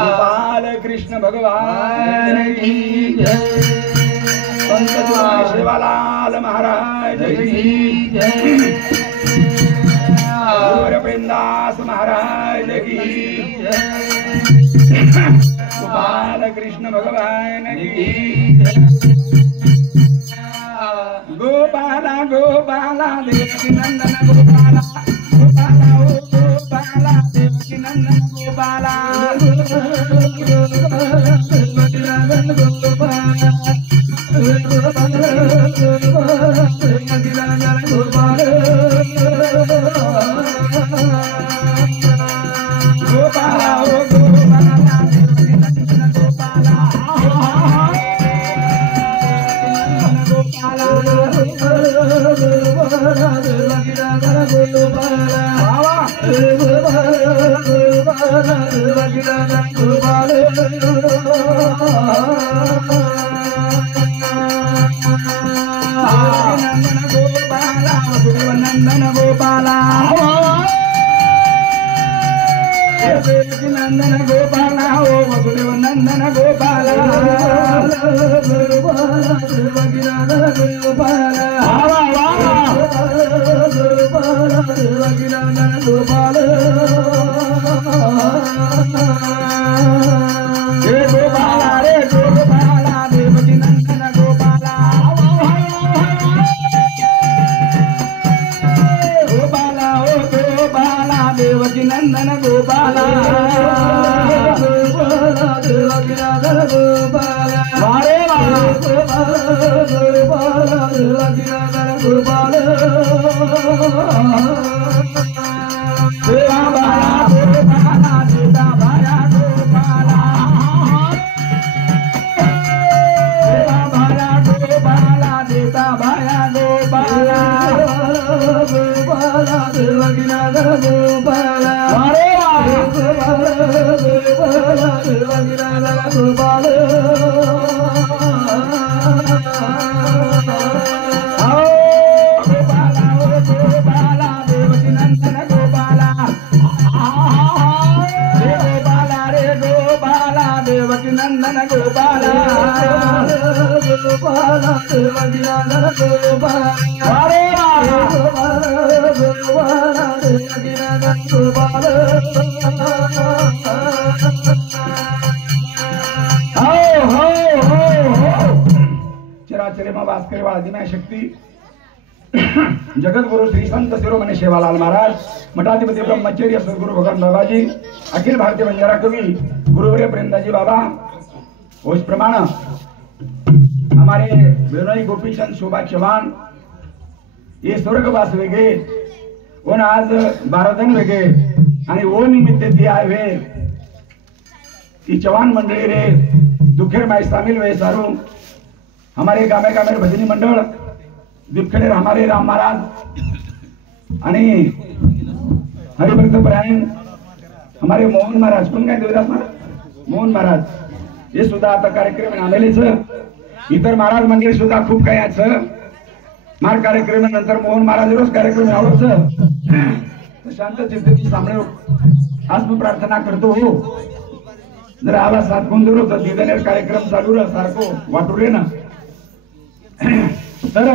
गोपाल कृष्ण भगवान की जय। संत सेवालाल महाराज की जय। गुरुवर प्रेमदास महाराज की जय। गोपाल कृष्ण भगवान की जय। गोपाला गोपाला देवकी नंदन गोपाला गोपाला ओ गोपाला देवकी नंदन गोपाला देवकी नंदन गोपाला गोपाला ओ गोपाला देवकी नंदन गोपाला नंदन गोपाला नंदन गोपाला ओ वसुदेव नंदन गोपाला रे गोपाला देवकी नंदन गोपाला गोपाला ओ गोपाला देवकी नंदन गोपाला देवकी नंदन गोपाला वारे वाला गोपाला देवकी नंदन गोपाला देवा बाला गोपाला देवा बाला गोपाला देवा बाला गोपाला देवा बाला गोपाला गोपाला देवकी नंदन गोपाला वारे वाला गोपाला देवकी नंदन गोपाला नंदन गोपाला गोपाला देवकी नंदन गोपाला अरे गोपाला देवकी नंदन गोपाला हो हो हो हो चराचरे में वास करे वाला दिना शक्ति जगत गुरु श्री संत शिरोमणी सेवालाल महाराज मठाधिपति ब्रह्मचर्य सदगुरु भगवान बाबाजी अखिल भारतीय बंजारा कवि गुरुवर्य प्रेमदाजी बाबा उस प्रमाण हमारे विनोई गोपीचंद शोभा चौहान ये स्वर्गवास वेगे उन आज 12 जण वेगे आणि वो निमित्त ते आवे की चौहान मंडळी रे दुखेर माय सामील वे सारू हमारे गामे गामे भजनी मंडळ दीपखेडे हमारे राम महाराज आणि हरिभक्त परायण हमारे मोहन महाराज कोण काय देवदास महाराज मोहन महाराज हे सुद्धा आता कार्यक्रम आलेलेच इतर महाराज मंडळी सुद्धा खूप काही आहे मार कार्यक्रम नंतर मोहन महाराज रोज कार्यक्रम आवडच शांत चित्ताची सामने आज मी प्रार्थना करतो हो जर आवाज साथ गोंधळ होत दिदनेर कार्यक्रम चालू रह सारखो वाटू रे ना तर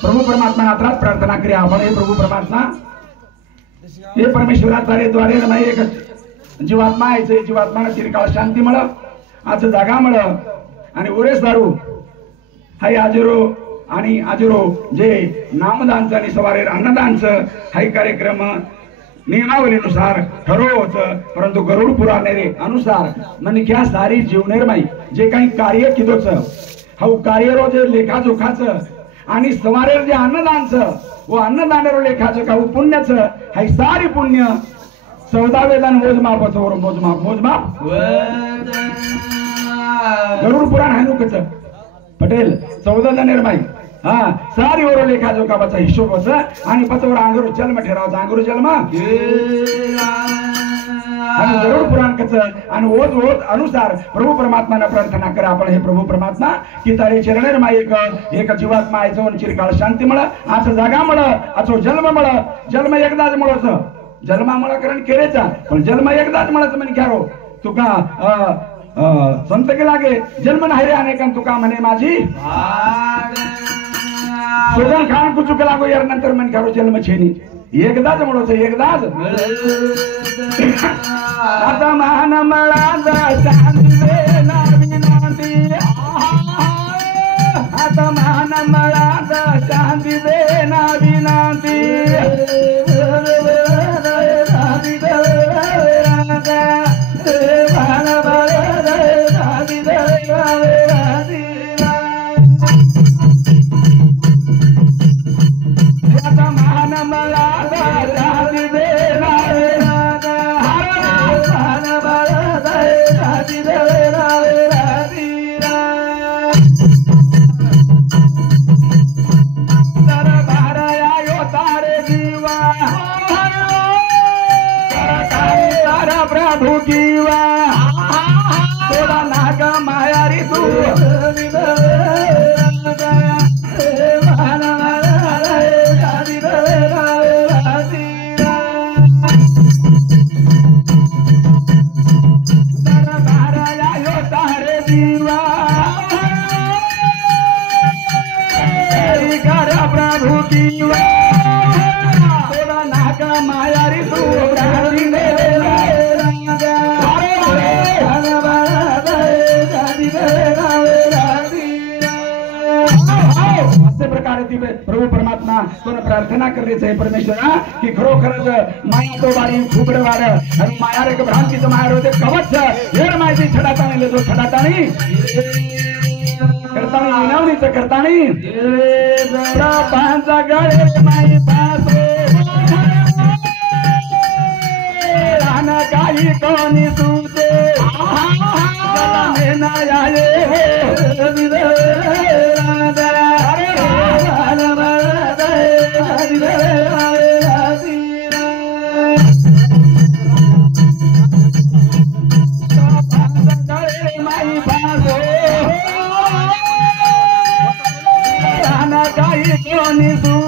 प्रभु परमात्मा नात्रात प्रार्थना करी आपण हे प्रभु परमात्मा हे परमेश्वराचार्य द्वारे नाही एक जीवात्मा आहे जीवात्माने चिरकाळ शांती मिळ आज जागा मिळ आणि ओरे सारू हाय आजरो आणि आजरो जे नामदानचं आणि सवारे अन्नदानचं हाय कार्यक्रम नियमावलीनुसार ठरवच परंतु गरुड पुराणे अनुसार म्हणजे क्या सारी जीवनेरमाई जे काही कार्य किदोच हाऊ कार्य जे लेखाजोखाचं आणि सवारेर जे अन्नदानचं व अन्नदानेरो लेखाचं का पुण्याचं हाय सारी पुण्य 14 वेदान मोजमापाचं मोजमाप गरुड पुराण हानुकच पटेल 14 जणेर माई हा सारी ओर लेखा जोखाचा हिशोब होता आणि पतवर अंगरू जन्म ठेरावचा अंगरू जन्म आणि गरुड पुराण कसं आणि ओज ओज अनुसार प्रभू परमात्माने प्रार्थना करा आपण हे प्रभू परमात्मा की तारे चरणेर मा एक जीवात्मा आहे जो चिरकाळ शांती मळ आज जागा मळ आचो जन्म मळ जन्म एकदाच मळच जन्मा मळ कारण केरेचा पण जन्म एकदाच मळच म्हणे घ्यारो तुका संत के लागे जन्म नाही रे अनेकां तुका म्हणे माझी सोगन खान कुछ के लागो यार नंतर म्हणे घ्यारो जन्म छेनी एकदाच म्हणतो एकदाच आता मान मळा शांती रे नाविनांती आता मान मळा शांती रे नाविनांती प्रभू परमात्मा तुला प्रार्थना करायचं आहे परमेश्वरा की खरोखरच माया तो बारी खूप वाढ आणि माया रे भ्रांतीचं माया होते कवच हेर माहिती छडाताणी जो छडाताणी करताणी विनवणीचं करताणी पांचा गळे माई पासो रान काही कोणी सुते ना आये हो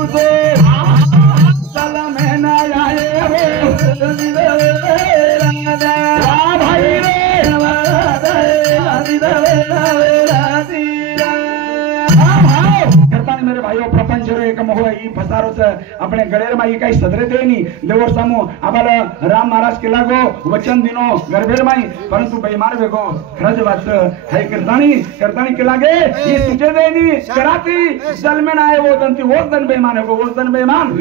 अपने गडेर माई काही सदरे देनी देवर सामो आम्हाला राम महाराज केला गो वचन दिनो गरबेर माई परंतु बेईमान वेगो खरज वाच है करतानी केला गे ये तुझे देनी कराती जन्म ना आहे वो दन बेईमान है वो दन बेईमान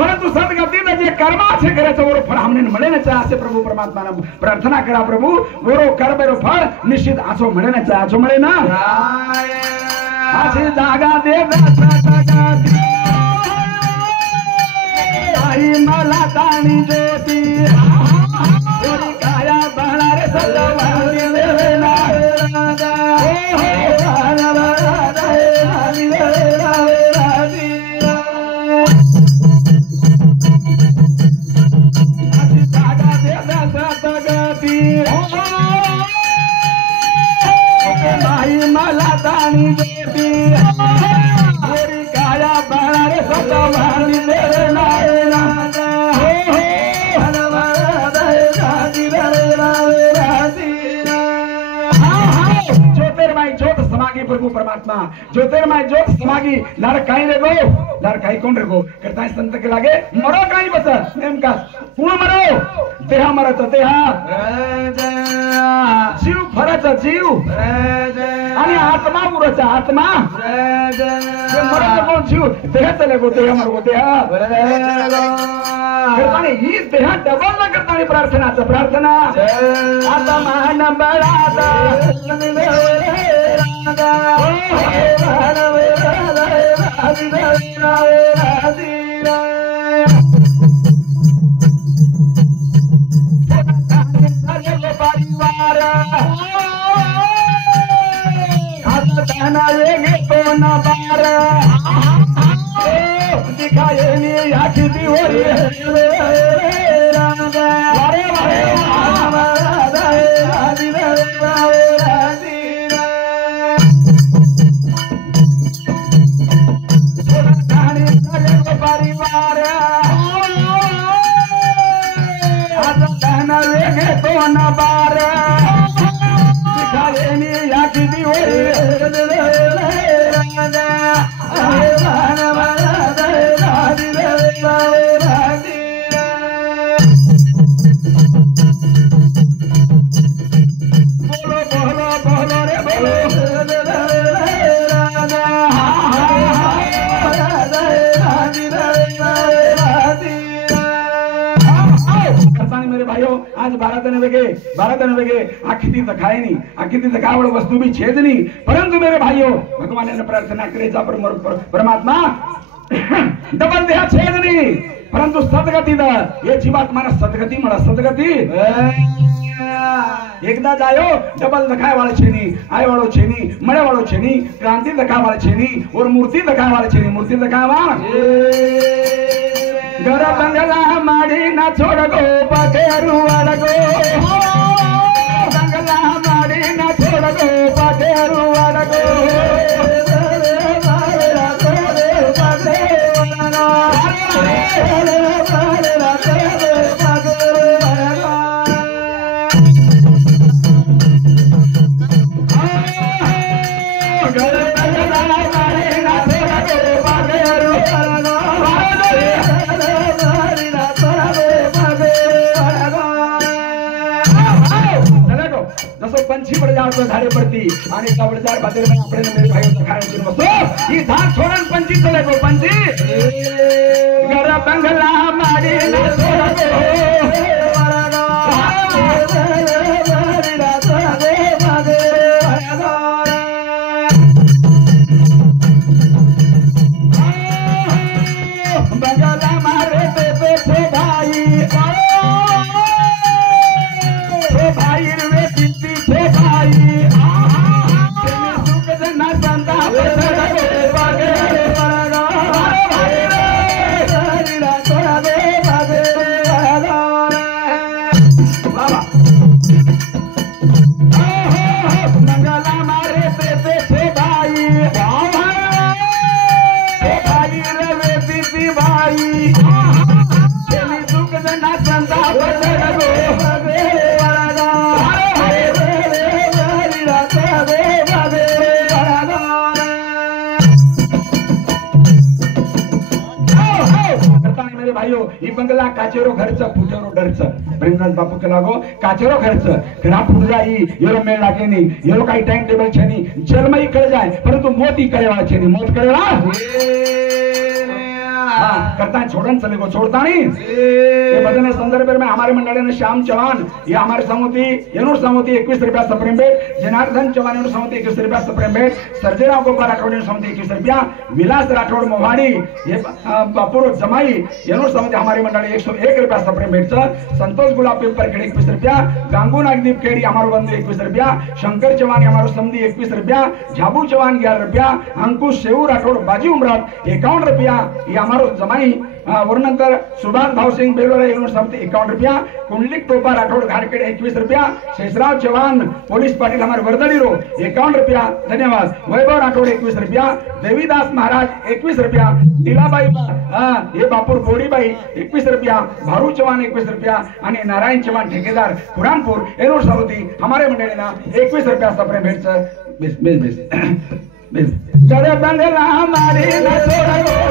परंतु सदगती ने जे कर्मा से करे तो वो फल हमने मिले न चाहे से प्रभु परमात्मा ने प्रार्थना करा प्रभु वो कर्मेरो फल निश्चित आसो मिले न चाहे आसो मिले ना आशी जागा दे आई मला ताणी ज्योती काया बाळा रे सजवानी लेना आशी जागा दे सतगती आई मला ताणी ज्योती काया बाळा रे सजवानी लेना प्रभु परमात्मा ज्योतिर्मय ज्योत समागी लाड़ काई रे गो लाड़ काई कौन रे गो करता है संत के लागे मरो काई बस नेमका कुण मरो देहा मरत देहा जीव फरच जीव आणि आत्मा पुरच आत्मा मरत कोण जीव देह चले गो देहा मर गो देहा करता ही देहा डबल न करता प्रार्थना आता मान बळादा परिवार दिखाए नी आखी दी होरी वारे वारे परिवार तो न बार दिखाए नी आखी दी आज 12 दिन वेगे आखिती तकाय नहीं आखिती तकावड़ वस्तु भी छेद नहीं परंतु मेरे भाइयों भगवान ने प्रार्थना करे जा परमात्मा डबल देहा छेद नहीं परंतु सदगती द ये जीवात्मा ने सदगती मला सदगती एकदा जायो डबल दखाय वाले छेनी आय वालो छेनी मळे वालो छेनी क्रांति दखाय वाले छेनी और मूर्ति दखाय वाले छेनी मूर्ति दखावा घर बंगला माड़ी ना छोड़ गो पकेरू वालगो बंगला माड़ी ना छोड़ गो पकेरू वालगो पंछी पड़ जातो झाडे पडती आणि कवडदार बाजार में आपले मेरे भाइयों से खाने शुरू बसो ये धान छोड़न पंछी चले गो पंछी घर बंगला माड़ी ना छोड़ गो बंगला मारे पे छे भाई ही बंगला काचेरो घरच फुटेरो डरच प्रेमनाथ बापू के लागो काचेरो घरच घरा फुट जाई येरो मेल लागे नी येरो काही टाइम टेबल छे नी जलमई कर जाए परंतु मोती करेवा छे नी मोत करेवा करता छोड़न चले को छोड़ता नहीं ये बदने संदर्भ में हमारे मंडल ने श्याम चौहान ये हमारे समिति येनो समिति 21 रुपया सप्रेम भेट जनार्दन चौहान येनो समिति 21 रुपया सप्रेम भेट सर्जेराव गोपाल राठौड़ येनो समिति 21 रुपया विलास राठौड़ मोहाड़ी ये बापुर जमाई येनो समिति हमारे मंडल 101 रुपया सप्रेम भेट संतोष गुलाब पेपर खेड़ी 21 रुपया गांगू नागदीप खेड़ी हमारो बंधु 21 रुपया शंकर चौहान हमारो समिति 21 रुपया झाबू चौहान 11 रुपया अंकुश सेऊ राठौड़ बाजी उमरात 51 रुपया ये हमारो जमाई और नंतर सुभाष भाव सिंह बेलोरा समिति 51 रुपया कुंडलिक टोपा राठौड़ घाटखेड़ 21 रुपया शेषराव चौहान पुलिस पाटिल हमारे वर्दली रो 51 रुपया धन्यवाद वैभव राठौड़ 21 रुपया देवीदास महाराज 21 रुपया लीलाबाई ये बापुर बोडीबाई 21 रुपया भारू चौहान 21 रुपया आणि नारायण चौहान ठेकेदार पुराणपूर एनोर समिति हमारे मंडळीना 21 रुपया सप्रे भेटचं बेस बेस बेस बेस करे बंगला हमारी ना छोड़ो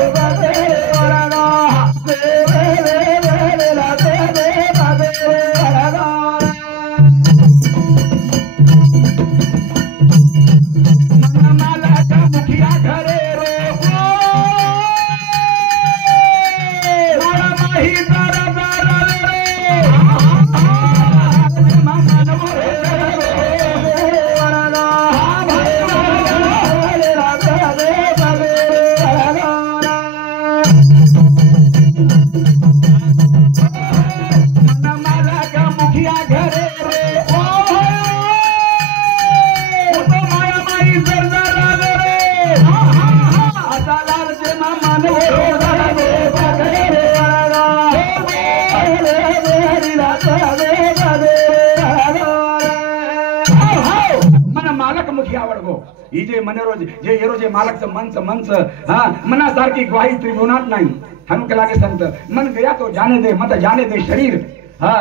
ही जे मनोरोज जे रोजे मालकचं मनच हा मनासारखी ग्वाही त्रिभुवनात नाही हनु के लागे संत मन गया तो जाने दे मत जाने दे शरीर हा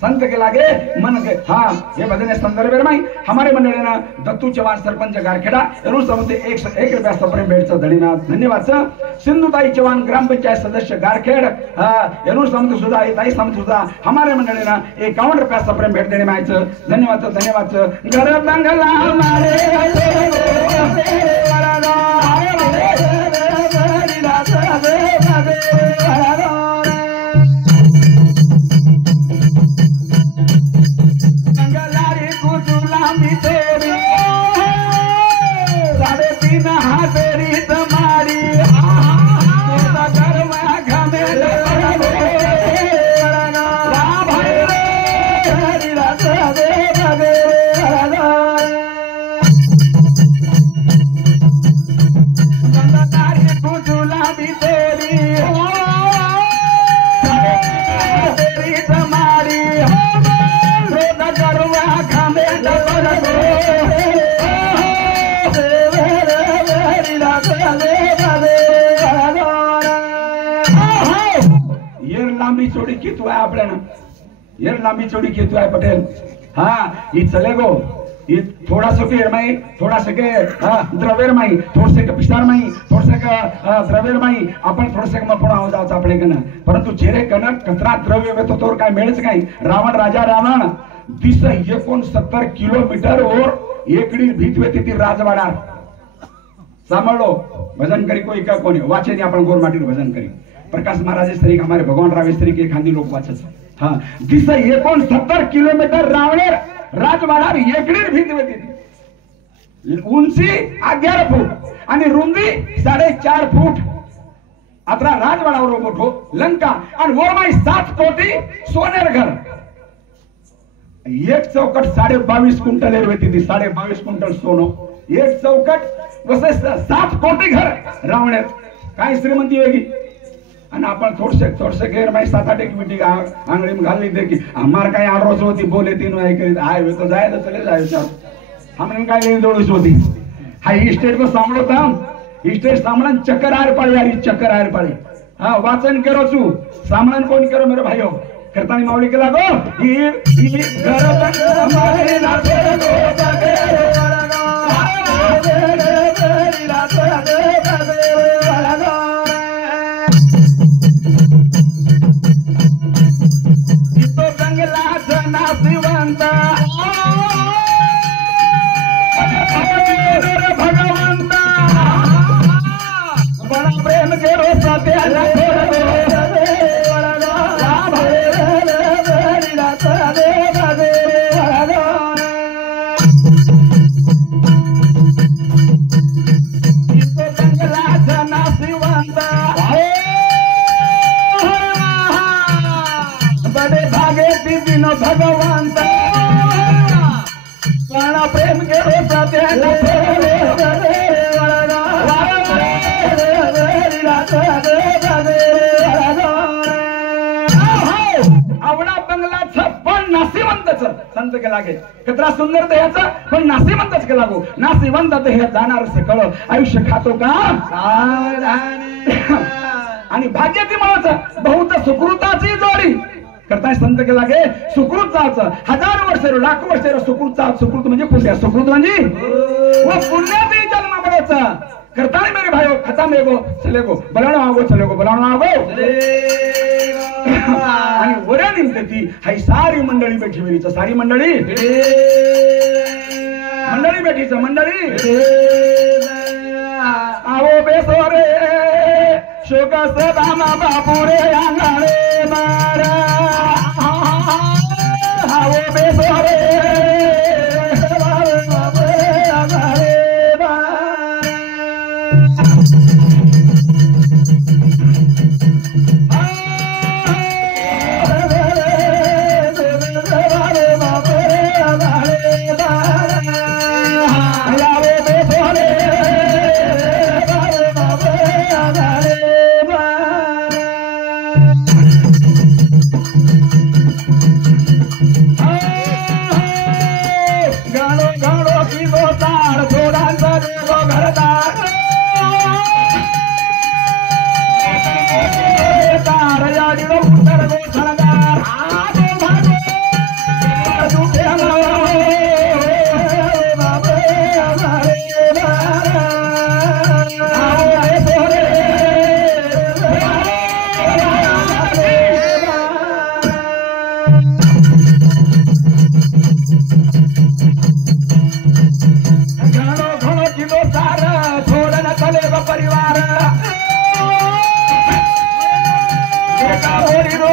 संत के लागे मन के हाँ ये भजन संदर्भ में हमारे मंडळी ना दत्तू चव्हाण सरपंच गारखेडा एरू समते 1 रुपया सप्रेम भेटचं धन्यवाद धन्यवाद सिंधुताई चव्हाण ग्रामपंचायत सदस्य गारखेड एरू समते सुद्धा ताई समते सुद्धा हमारे मंडळी ना 51 रुपया सप्रेम भेट देणे मायचं धन्यवाद घर बंगला लांबी चोड़ी खेतु है पटेल हाँ ये चलेगो ये थोड़ा सा के एरमाई थोड़ा सा के द्रव्यर माई थोड़ा से के पिसार माई थोड़ा से का द्रव्यर माई आपण थोड़ा से मपणा हो जावच आपले कन परंतु जेरे कन कचरा द्रव्य में तो तोर काय मेळच काय रावण राजा रावण दिस 69 किलोमीटर और एकड़ी भीत वेती ती राजवाडा सांभाळो भजन करी कोई का कोणी वाचेनी आपण गोरमाटी भजन करी प्रकाश महाराज स्त्री हमारे भगवान राव स्त्री के खांदी लोक वाचत हाँ दिस 69 किलोमीटर रावणेर राजवाडा एकड़ी भीत वेती ती उंची 11 फूट आणि रुंदी 4.5 फूट अतरा राजवाडावर मोठो लंका आणि वरमाई 7 कोटी सोनेर घर एक चौकट 22.5 क्विंटल एरवेती ती 22.5 क्विंटल सोनो एक चौकट वसे 7 कोटी घर रावणेर काय श्रीमंती वेगी आणि आपण थोडसे घेर माई 7-8 मिनिट आंगड़ी में घाल दे कि हमार काय आरोज होती बोले तीन आई करी आए वे तो जाए तो चले जाए सर हमने काय लेन दौड़स होती हाई स्टेट को सांभळो था स्टेट सामळन चक्कर आर पाळी यारी चक्कर आर पाळी हां वाचन करो छु सामळन कोण करो मेरे भाइयों करतानी मावली के लागो ई घर तक हमारे नाचे गो बगे संत के लागे कतरा सुंदर देहाचा पण नासिवंतच के लागो नासिवंत देह जाणार सकळ आयुष्य खातो का आणि भाग्याची माळाचा बहुत सुकृताची जोडी करताय संत के लागे सुकृताच 1000 वर्ष लाख वर्ष सुकृता सुकृत म्हणजे पुण्य सुकृत म्हणजे वो पुण्याची जन्म बळाचा करताय मेरे भाइयों खत्म एगो चलेगो बलाणो आवो चलेगो बलाणो आवो आणि वऱ्या निमते हाई सारी मंडळी बैठी वेरीच सारी मंडळी बैठीच मंडळी आवो बेसो रे शोक सदामा बापू रे अंगाळे मारा आवो बेसो रे याडिलो उत्तर गो सरगार आगे भागे दुखे बाबे हमारे बारा आए तोरे घणो घणो किलो सारा छोड़न चले परिवार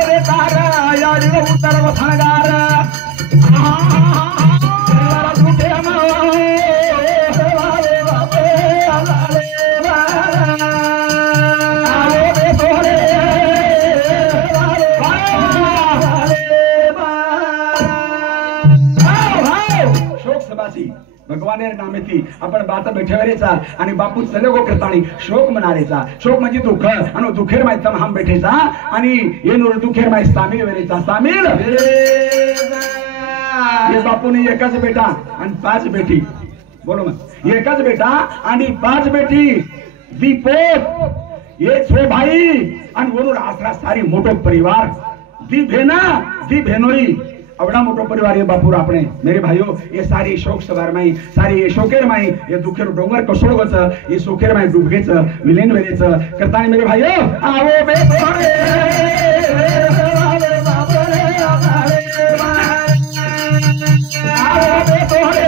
रे तारा याडिलो उत्तर गो सरगार दुखे हमारे बाबे हमारे बारा आगे तोरे शोक सभासी भगवाने नामेती आपण बाता बैठेवरेचा आणि बापू चलेगो करतानी शोक मनारेचा शोक म्हणजे दुःख आणि दुखेर माय तमाम बैठेचा आणि येनूर दुखेर माय सामील वेरेचा सामील ये बापूने एकच बेटा आणि 5 बेटी बोलो मग एकच बेटा आणि 5 बेटी दीपोत ये छो भाई आणि वरून आसरा सारी मोठो परिवार दी भेना दी भेनोई अवड़ा मोटो परिवार ये बापूर आपने मेरे भाइयों ये सारी शोक सवार माई सारी ये शोकेर माई ये दुखेर डोंगर कसोळगच ये शोकेर माई डुबगेच विलेन वेरेच करतानी मेरे भाइयों आवो बे तोरे आवो बे तोरे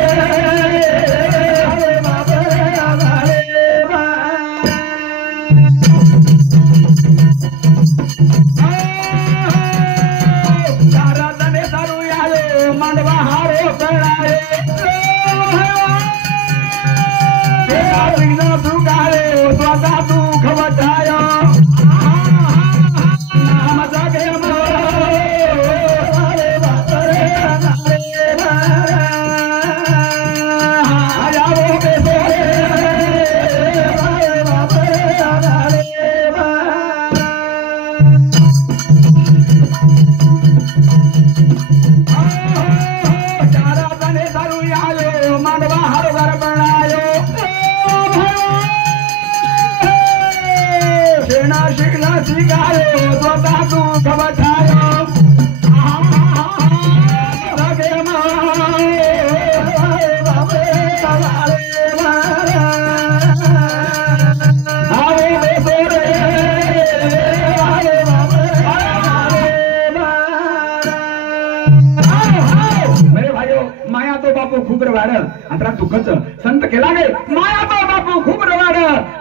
संत केला गे माया तो बापू खूब रवाड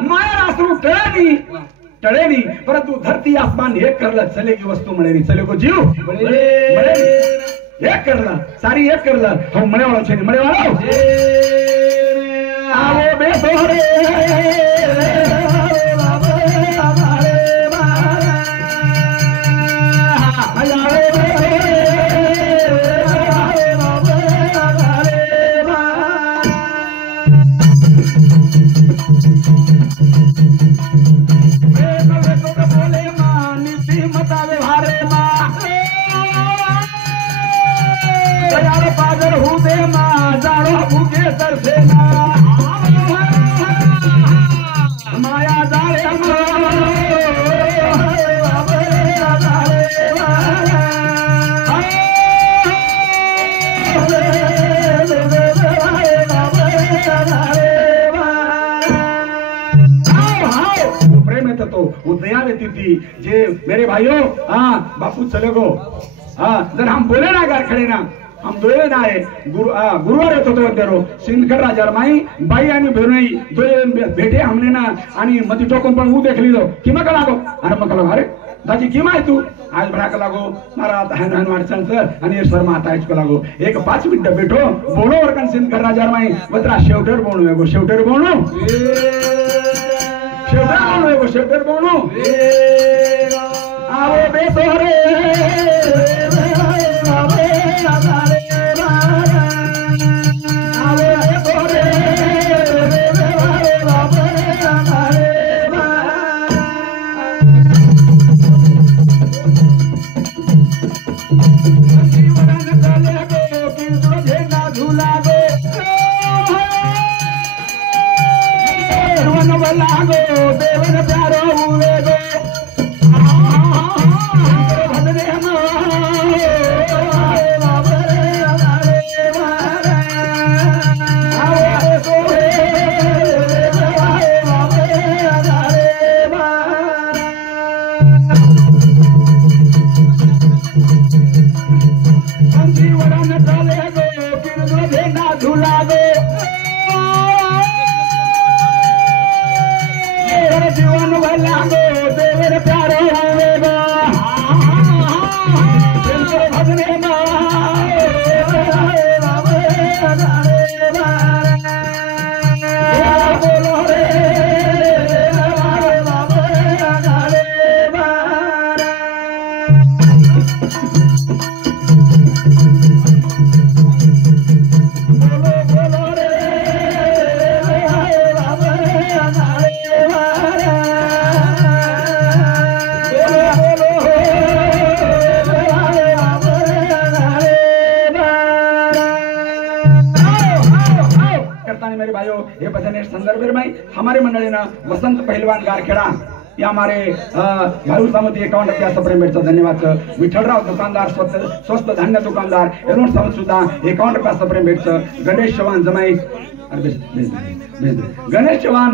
माया रासरू टळेनी परंतु धरती आसमान एक करलं चलेगी वस्तू मिळेली चलेगो जीव मिळेली एक करलं सारी एक करलं हो मळेवाळो छे मळेवाळो आवो बे तोरे थी जे मेरे भाइयों बापू चले गो जर हम बोले ना घर खड़े ना हम दोये ना है गुरुवार येतो तो तेरो सिंदखेड राजार माई बाई आणि भेनई दोये भेटे हमने ना आणि मती टोकन पण ऊ देख लीधो किमा का लागो अरे मग लागो अरे दाजी किमा आहे तू आज भरा का लागो मारा आता हन हन वाटसन सर आणि सर माता आज को लागो एक 5 मिनिट बैठो बोलो वर कन सिंदखेड राजार माई बत्रा शेवटर बोणू एगो शेवटर बोणू शेवटर बोणू आओ बेसोरे लागो देवन प्यारो हुए गो करता मेरे भाइयों हे भजन संदर्भ में हमारे मंडली ना वसंत पहलवान गारखेड़ा या हमारे भाऊ सामंत 51 रुपया सप्रेम भेटचा धन्यवाद विठ्ठलराव दुकानदार स्वस्त धान्य दुकानदार एनोड सामंत सुद्धा 51 रुपया सप्रेम भेटचं गणेश चव्हाण जमाई गणेश चौहान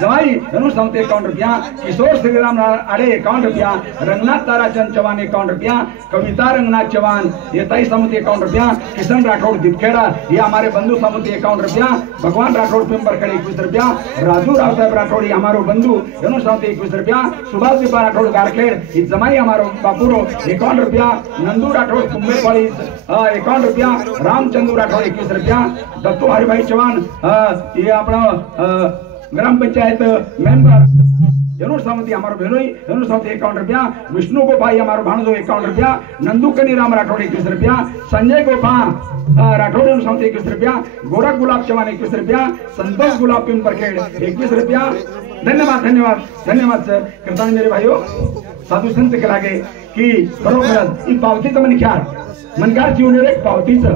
जवाई एनोड सामंत 51 रुपया किशोर श्रीराम आड़े 51 रुपया रंगनाथ ताराचंद चौहान 51 रुपया कविता रंगनाथ चौहान येताई सामंत 51 रुपया किशन राठौड़ दीपखेड़ा ये हमारे बंधु सामंत 51 रुपया भगवान राठौड़ पिंपरखेड़े 21 रुपया राजू राव साहब राठौड़ हमारो बंधु एनोड सामंत 21 रुपया सुभाष दीपा राठौड़ गारखेड़ ये जमाई हमारो बापूरो 51 रुपया नंदू राठौड़ कुंभेवाड़ी 51 रुपया रामचंद्र राठौड़ 21 रुपया दत्तू हरिभाई चौहान ये अपना ग्राम पंचायत मेंबर एनोड सामंती हमारो बहनोई एनोड सामंती 51 रुपया विष्णु गोपाई हमारो भाणजो 51 रुपया नंदू कनीराम राठौड़ 21 रुपया संजय गोपा राठौड़ एनोड सामंती 21 रुपया गोरख गुलाब चौहान 21 रुपया संतोष गुलाब पिंपरखेड़ 21 रुपया धन्यवाद धन्यवाद धन्यवाद सर करता मेरे भाइयों साधु संत के लागे की बरोबर ई पावतीचं मनकार जीवन एक पावतीचं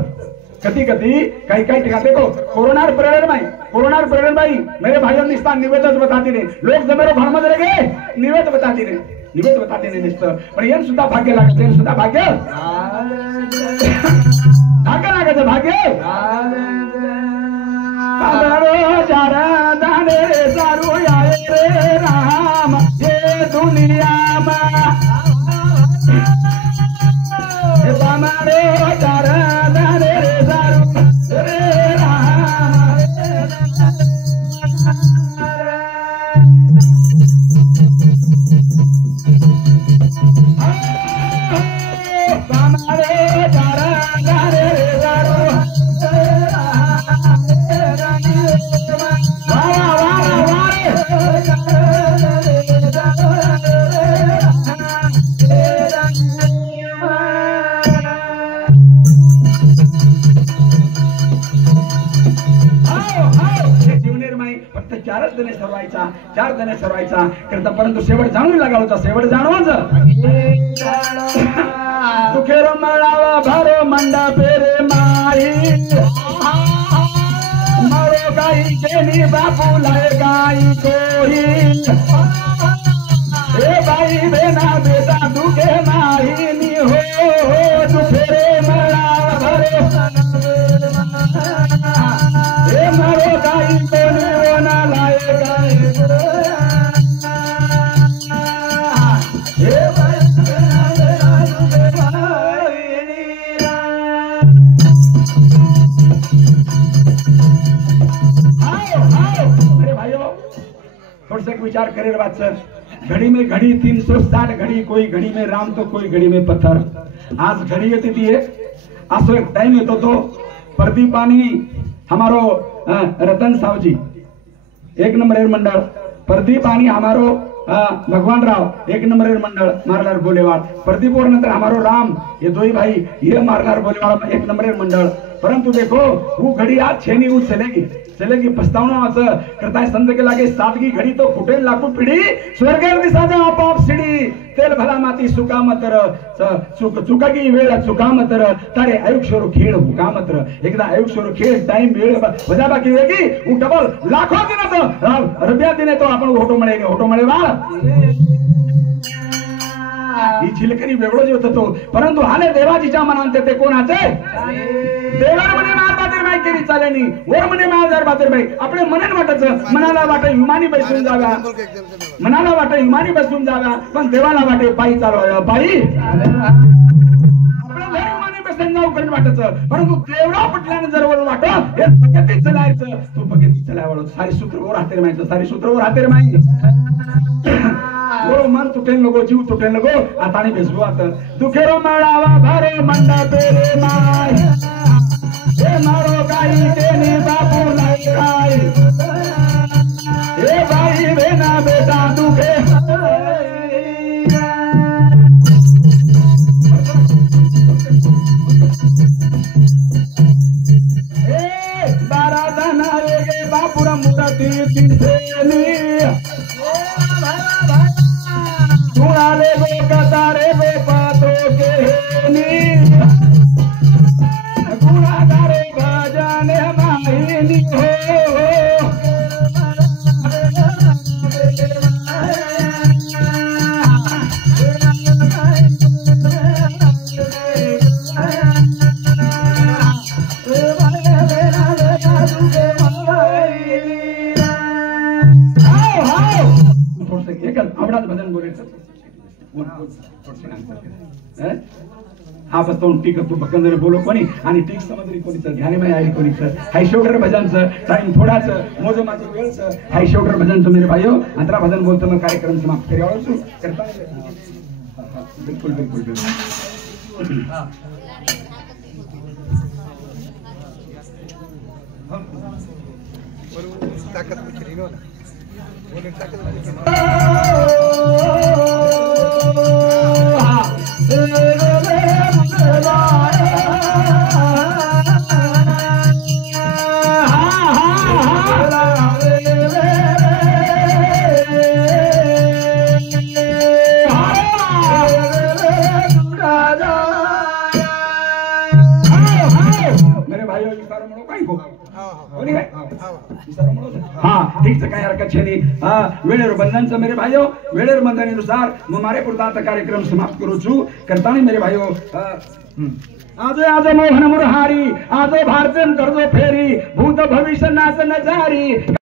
कधी कधी काही काही ठिकाणी देखो कोरोना प्रेरण भाई मेरे भाइयों निस्ता निवेदन बताती ने लोग जमेरो घर में रह निवेद बताती ने निस्ता पण येन सुद्धा भाग्य लागते येन सुद्धा भाग्य लागायचं भाग्य काबरो जारा दाने रे सारू आए रे राम ये दुनिया में हे बामारो जारा दाने रे सारू रे राम बामारो जारा दाने रे सारू चार जणे सरवायचा करता परंतु शेवट जाणून लागावचा शेवट जाणवाच तुखेरो मळावा भारो मंडा पेरे माई मारो गाई केनी बापू लाए गाई कोई ए भाई बेना बेटा दुखे माही नी हो तुखेरे मळावा भारो ए मारो गाई कोनी ओना लाए गाई विचार करे घड़ी में घड़ी 360 घड़ी कोई घड़ी में राम तो कोई घड़ी में पत्थर आज घड़ी येते ती असो एक टाइम येतो तो प्रदीपानी हमारो रतन सावजी 1 नंबर मंडल प्रदीप आणि हमारो भगवान राव 1 नंबर मंडल मारनार बोलेवाड़ प्रदीप और नंतर हमारो राम ये दो ही भाई ये मारनार बोलेवाड़ 1 नंबर मंडल परंतु देखो वो घड़ी आज छेनी वो चलेगी पछतावना असं करताय संत के लागे सादगी घड़ी तो फुटेल लाकू पिढी स्वर्गावर दिसाचा आपोआप सिडी तेल भला माती सुकामतर चुकागी वेळ चुकामतर तारे आयुष्यरो खेळ हुकामतर एकदा आयुष्यरो खेळ टाइम वेळ वजा बाकी वेगी वो डबल लाखो दिन तो रुपया दिने तो आपण होटो मळे वा ही झिलकरी वेगळो जे होतो परंतु हाले देवाजीच्या मनांत ते कोणाचे देवार मने मारबादर बाई केली चालेनी वर मने मारबादर बादर बाई आपले मनन वाटच मनाला वाटे विमानी बसून जागा मनाला वाटे विमानी बसून जागा पण देवाला वाटे पायी चालवाय पायी आपले विमानी बसून जाऊ करून वाटच परंतु देवरा पटल्याने जर वर वाट हे पगती चलायचं तू पगती चलायवळ सारी सूत्र वर हाते मायचं सारी सूत्र वर हाते माई वो मन तुटेल नको जीव तुटेल नको आता आणि बेसू आता दुखेरो मळावा भारो मंडा पेरे माय हे मारो गाई देनी बापू नाही काय हे बाई बेना बेटा दुखे ए बारा दाना गे बापूरा मुराती तिसेनी सुनाले गो कतारे गो पातो के नी गुणागारे भजन माहिनी हो हा बसतो टीक तू भक्कंदर बोलो कोणी आणि टीक समजरी कोणीच ध्यानमय आहे कोणीच हाय शेवटर भजनचं टाइम थोडाच मोजो माझी वेळचं हाय शेवटर भजनचं मेरे भाइयो अंतरा भजन बोलतो मग कार्यक्रम समाप्त करायचो करता बिल्कुल बिल्कुल बिल्कुल ताकत कुछ नहीं होना बोले ताकत हाँ ठीक से काय हरकत छेनी वेळेवर बंधनचं मेरे भाइयो वेळेवर बंधनानुसार मग मारे पुरता आता कार्यक्रम समाप्त करू छु करतानी मेरे भाइयो आज आज मोहन मुरहारी आज भारतीय कर्जो फेरी भूत भविष्य नाच नजारी